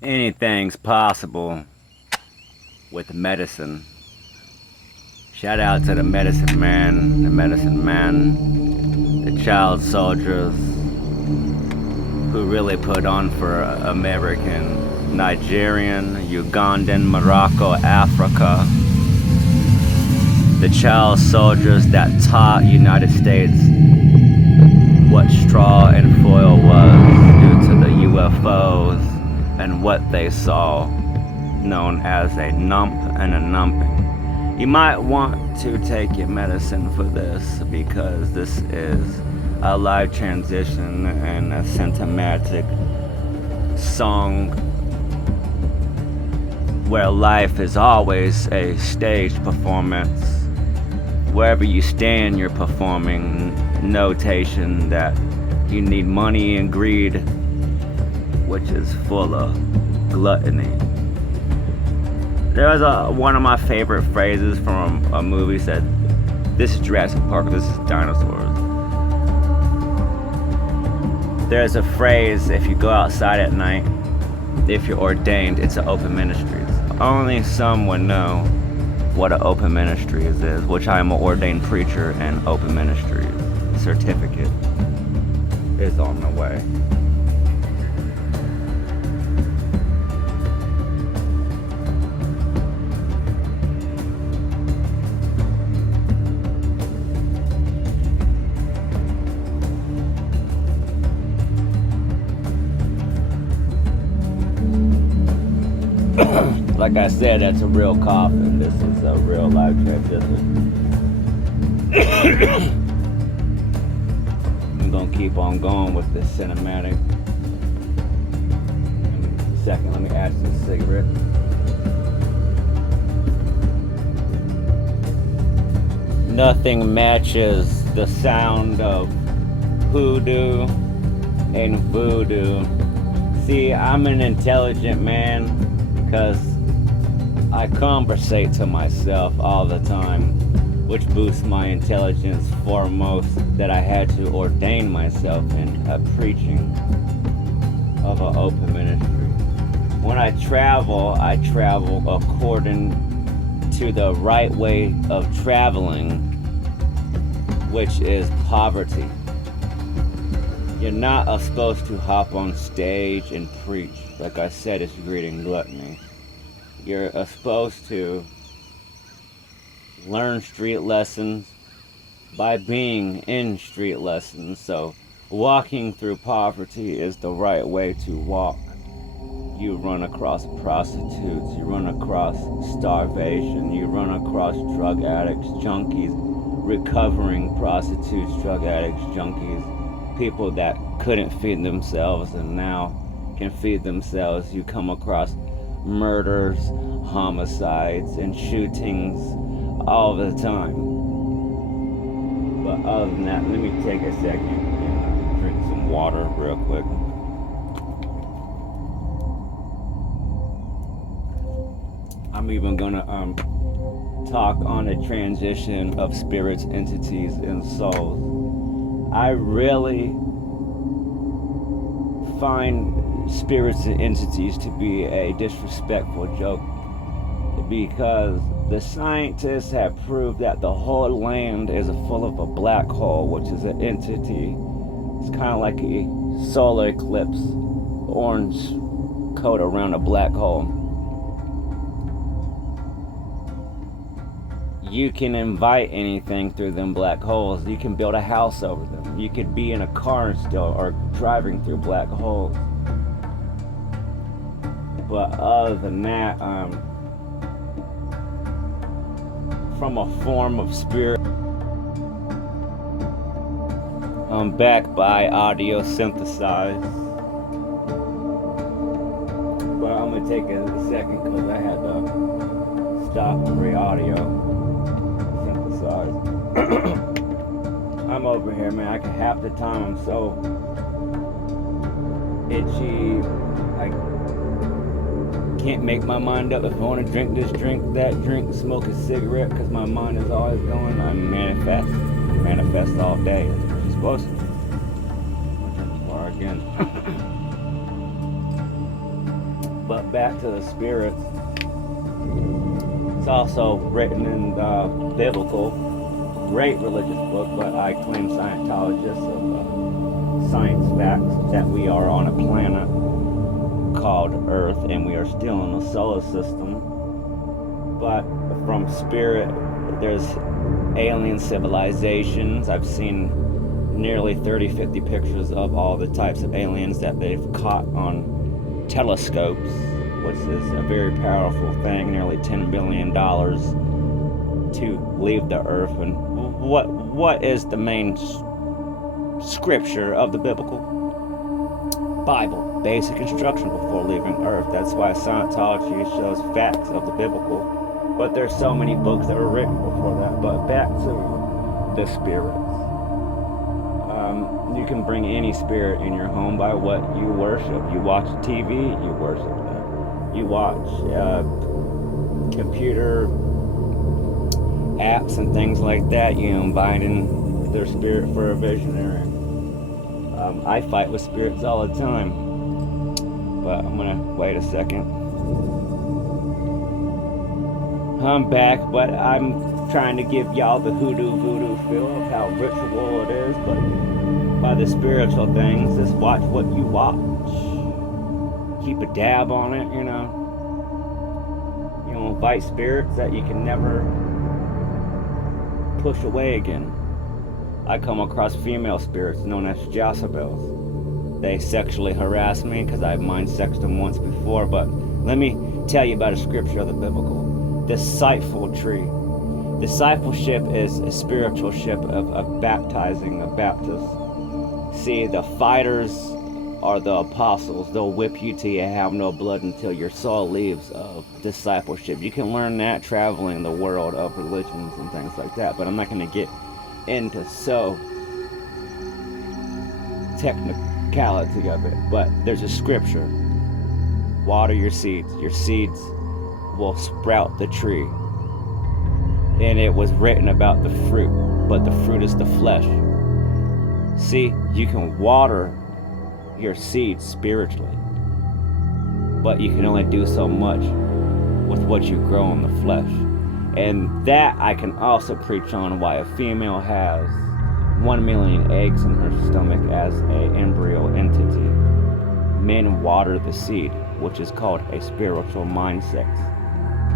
Anything's possible with medicine. Shout out to the medicine man, the child soldiers who really put on for American, Nigerian, Ugandan, Morocco, Africa. The child soldiers that taught United States what straw and foil was due to the UFOs and what they saw, known as a nump and a numping. You might want to take your medicine for this because this is a live transition and a cinematic song where life is always a stage performance. Wherever you stand, you're performing. Notation that you need money and greed, which is full of gluttony. There was one of my favorite phrases from a movie said, "This is Jurassic Park, this is dinosaurs." There's a phrase, if you go outside at night, if you're ordained, it's an open ministry. Only some would know what an open ministries is, which I am an ordained preacher, and open ministries certificate is on the way. Like I said, that's a real coffin. This is a real life transition. I'm gonna keep on going with this cinematic. Second, let me add some cigarette. Nothing matches the sound of hoodoo and voodoo. See, I'm an intelligent man because I conversate to myself all the time, which boosts my intelligence foremost, that I had to ordain myself in a preaching of an open ministry. When I travel according to the right way of traveling, which is poverty. You're not supposed to hop on stage and preach. Like I said, it's greed and gluttony. You're supposed to learn street lessons by being in street lessons. So walking through poverty is the right way to walk. You run across prostitutes, you run across starvation, you run across drug addicts, junkies, recovering prostitutes, drug addicts, junkies, people that couldn't feed themselves and now can feed themselves. You come across murders, homicides, and shootings all the time. But other than that, let me take a second and drink some water real quick. I'm even gonna talk on the transition of spirits, entities, and souls. I really find spirits and entities to be a disrespectful joke because the scientists have proved that the whole land is full of a black hole, which is an entity. It's kind of like a solar eclipse, orange coat around a black hole. You can invite anything through them black holes. You can build a house over them. You could be in a car still or driving through black holes. But other than that, from a form of spirit, I'm back by audio synthesized. But I'm gonna take a second because I had to stop pre-audio. I'm over here, man. Half the time I'm so itchy. I can't make my mind up if I want to drink this, drink that, smoke a cigarette, because my mind is always going. I manifest all day. That's what you're supposed to do. I'll drink more again. But back to the spirits. It's also written in the biblical, great religious book, but I claim Scientologists of science facts that we are on a planet called Earth and we are still in the solar system. But from spirit, there's alien civilizations. I've seen nearly 30-50 pictures of all the types of aliens that they've caught on telescopes, which is a very powerful thing, nearly $10 billion to leave the earth. And what is the main scripture of the biblical Bible? Basic instruction before leaving earth. That's why Scientology shows facts of the biblical. But there's so many books that were written before that. But back to the spirits. You can bring any spirit in your home by what you worship. You watch TV, you worship that. You watch computer apps and things like that. You invite in their spirit for a visionary. I fight with spirits all the time. But I'm gonna wait a second. I'm back, but I'm trying to give y'all the hoodoo voodoo feel of how ritual it is, but by the spiritual things, just watch what you watch. Keep a dab on it, you know. You know, invite spirits that you can never push away again. I come across female spirits known as Jezebels. They sexually harass me because I've mind sexed them once before, but let me tell you about a scripture of the biblical. Discipleship. Discipleship is a spiritual ship of baptizing, a Baptist. See, the fighters are the apostles. They'll whip you till you have no blood until your soul leaves of discipleship. You can learn that traveling the world of religions and things like that, but I'm not going to get into so technicality of it. But there's a scripture. Water your seeds. Your seeds will sprout the tree. And it was written about the fruit, but the fruit is the flesh. See, you can water your seeds spiritually, but you can only do so much with what you grow in the flesh. And that I can also preach on why a female has 1 million eggs in her stomach as an embryo entity. Men water the seed, which is called a spiritual mindset,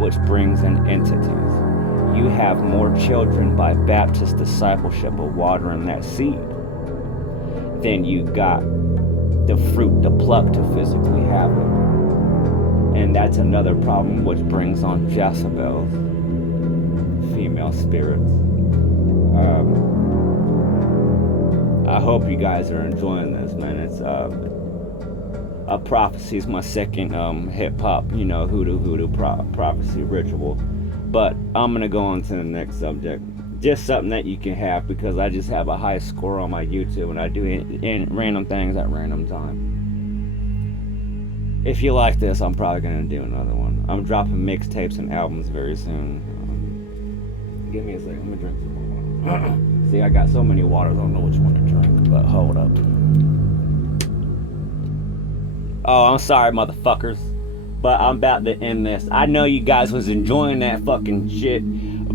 which brings in entities. You have more children by Baptist discipleship of watering that seed than you got the fruit to pluck to physically have it. And that's another problem, which brings on Jezebels, female spirits. I hope you guys are enjoying this, man. It's a prophecy is my second hip-hop, you know, hoodoo prophecy ritual. But I'm gonna go on to the next subject. Just something that you can have, because I just have a high score on my YouTube and I do random things at random time. If you like this, I'm probably gonna do another one. I'm dropping mixtapes and albums very soon. Give me a second, let me drink some more water. See, I got so many waters, I don't know which one to drink, but hold up. Oh, I'm sorry, motherfuckers, but I'm about to end this. I know you guys was enjoying that fucking shit,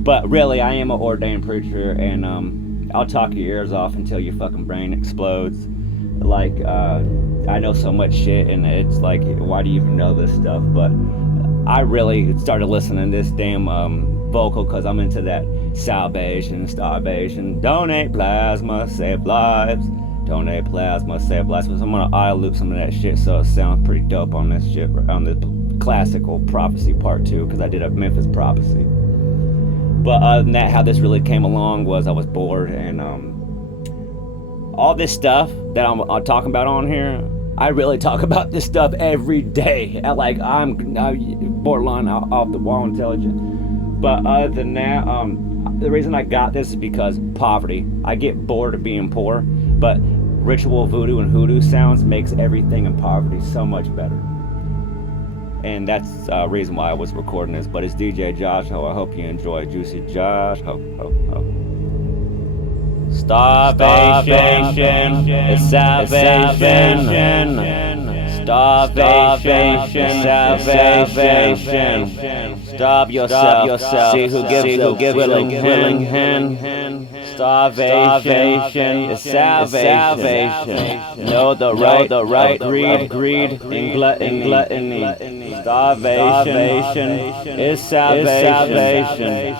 but really, I am an ordained preacher, and I'll talk your ears off until your fucking brain explodes. Like, I know so much shit, and it's like, why do you even know this stuff? But I really started listening to this damn vocal because I'm into that salvation, starvation. Donate plasma, save lives. Donate plasma, save lives. So I'm gonna auto loop some of that shit so it sounds pretty dope on this shit, on the classical prophecy part 2, because I did a Memphis prophecy. But other than that, how this really came along was I was bored, and all this stuff that I'm talking about on here, I really talk about this stuff every day. Like, I'm borderline off the wall intelligent. But other than that, the reason I got this is because poverty. I get bored of being poor, but ritual voodoo and hoodoo sounds makes everything in poverty so much better. And that's the reason why I was recording this. But it's DJ Josh. I hope you enjoy Juicy Josh. Ho, ho, ho. Starvation is salvation. Starvation, salvation. Starve yourself. See who gives a willing hand. Starvation is salvation. Know the right, greed, and gluttony. Starvation is salvation.